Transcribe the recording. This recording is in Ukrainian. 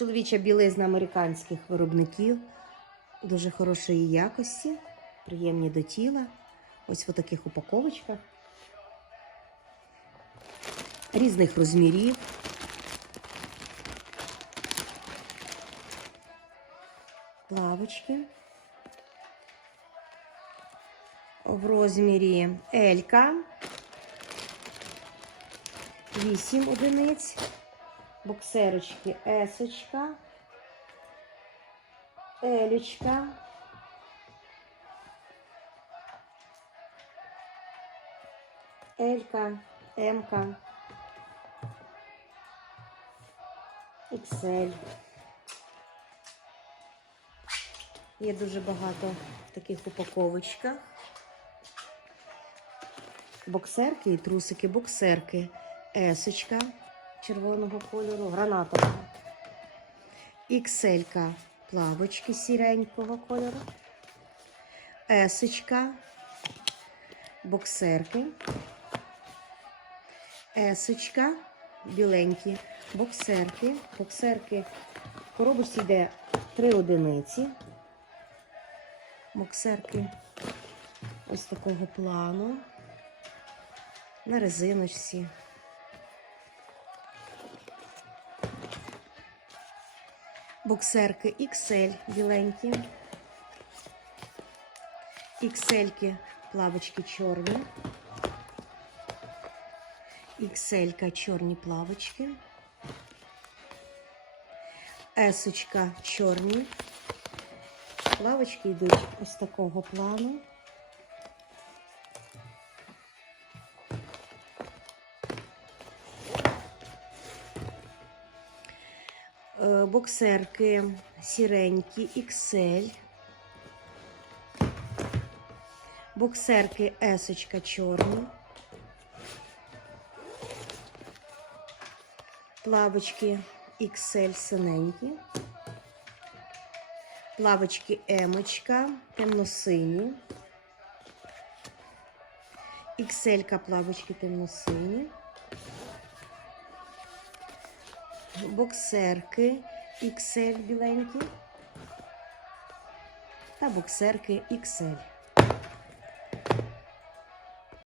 Чоловіча білизна американських виробників. Дуже хорошої якості, приємні до тіла. Ось в таких упаковочках. Різних розмірів. Плавочки. В розмірі Елька. 8 одиниць. Боксерочки Есочка. Елічка. Елька, Емка. XL. Є дуже багато таких упаковочках. Боксерки і трусики, боксерки, есочка червоного кольору, гранатового. XL плавочки сіренького кольору. Есочка, боксерки. Есочка, біленькі, боксерки. Боксерки в коробочці йде три одиниці. Боксерки ось такого плану. На резиночці. Боксерки XL біленькі. XL плавочки чорні. XL чорні плавочки. Есочка чорні. Плавочки йдуть ось такого плану. Боксерки сіренькі XL. Боксерки есочка чорні. Плавочки XL синенькі. Плавочки емочка, темно-сині. XL плавочки темно-сині. Боксерки XL біленькі. Та боксерки XL.